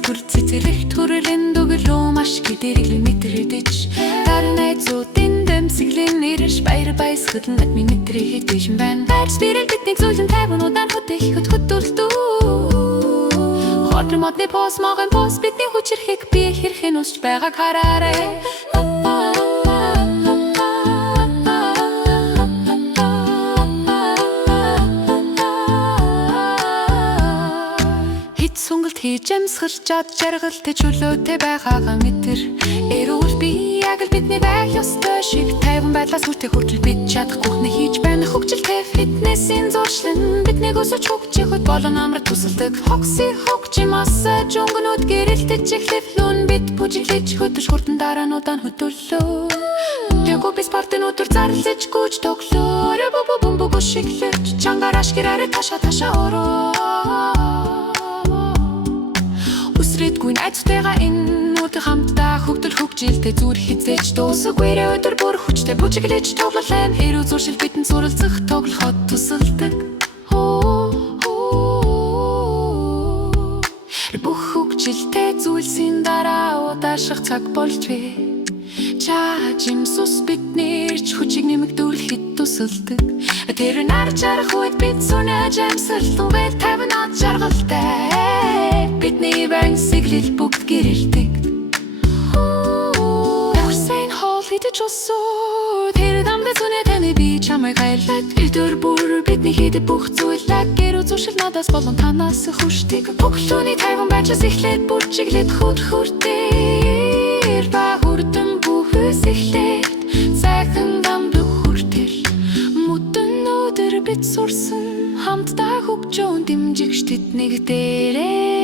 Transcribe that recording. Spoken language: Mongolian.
скүр цэцэрэх төрөлн дуглуу маш гэдэрэл мэтрэгдэж дарнай зуудын дэмсэглэн нэрш баяр баясгалан адми мэтрэх дэшин байна хайр спирэл бидний зүйлэн тайвнуудаар хөтөх хөтөлдөө хотрын модны пос могон пос бидний хүчрэхийг би хэрхэн усч байгааг хараарай Сүнгэлт хийж амсгар чад жаргалтай чөлөөтэй байгаагаа мэдэр эрүүл би яг л бидний байх ёстой шиг тайван байдлаас хүртэх хүртэл бид чадахгүй нэ хийж байна хөгжилтэй фитнесийн зуршлан биднийг өсөж хөгжихөд болон амралт тусалдаг хокси хөгжи массаж өнгөнүүд гэрэлтэж эхлэвлүүн бид бүжиглэж хөдөж хурдан дараануудаа хөдөллөө Дэго би спортын өдөр зарлаж гүйж тоглоо бомбог шиглэж чангаар ашгираарэ таша ороо Үсрэдгүй найзтайгаа энэ өдөр хамтдаа хөгдөл хөгжилтэй зүр хизээж дуусаггүй өдөр бүр хүчтэй бүжиглэж тоглолын хэрүү зуршил бидэнд суралцах тоглоход тусалдаг бүх хөгжилтэй зүйлсийн дараа удаашрах цаг болж бий Чаажимсус биднэрч хүчийг нэмэгдүүлэхэд тусалдаг Тэр нарж арах үед бид сүнэж амсарлан байл тавнаад жаргалтай Бидний байн сэглэл бүгд гэрэлдэг Яварсан хоол хидэж усуу Тэр дамдаа зүнэ таны би чамайг гайлаад Өдөр бүр бидний хийдэг бүх зүйлээ гэр үзүүшил надаас болон танаас хүчдэг Бүглүүний тайван байчаас эхлээд бүр чиглээд хүртээр ба хүрдэн бүхэс эхлээд Сайхан дамдаг хүртэл Мөдөн өдөр бид сурсан хамтдаа хөгжөөн дэмжигч тэднийг дээрээ